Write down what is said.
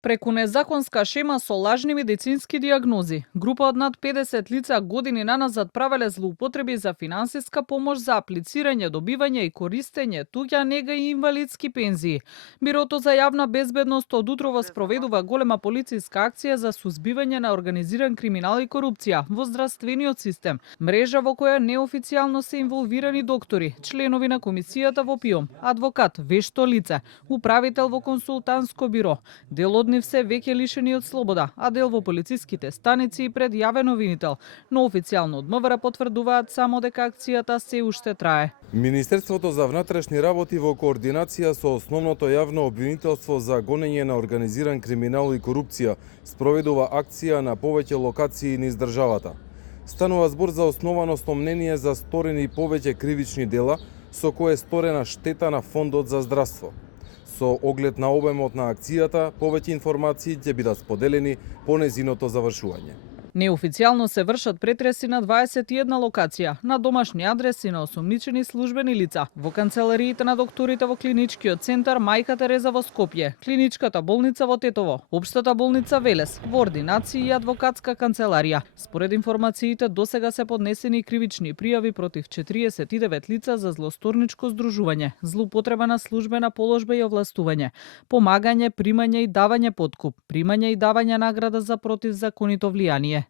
Преку незаконска шема со лажни медицински диагнози, група од над 50 лица години наназад правеле злоупотреби за финансиска помош за аплицирање, добивање и користење туѓа нега и инвалидски пензии. Бирото за јавна безбедност од утрово спроведува голема полициска акција за сузбивање на организиран криминал и корупција во здравствениот систем, мрежа во која неофицијално се инволвирани доктори, членови на комисијата во ПИОМ, адвокат, вешто лице, управител во консултантско биро. Дел од нив се веќе лишени од слобода, а дел во полициските станици и пред јавен обвинител, но официјално од МВР потврдуваат само дека акцијата се уште трае. Министерството за внатрешни работи во координација со основното јавно обвинителство за гонење на организиран криминал и корупција спроведува акција на повеќе локации низ државата. Станува збор за основаното мнение за сторени повеќе кривични дела со кое е сторена штета на Фондот за здравство. Со оглед на обемот на акцијата, повеќе информации ќе бидат споделени по незиното завршување. Неофицијално се вршат претреси на 21 локација, на домашни адреси на осомничени службени лица, во канцелариите на докторите во клиничкиот центар Мајка Тереза во Скопје, клиничката болница во Тетово, општата болница Велес, во ординација и адвокатска канцеларија. Според информациите, досега се поднесени кривични пријави против 49 лица за злосторничко здружување, злоупотреба на службена положба и овластување, помагање, примање и давање подкуп, примање и давање награда за противзаконито влијание.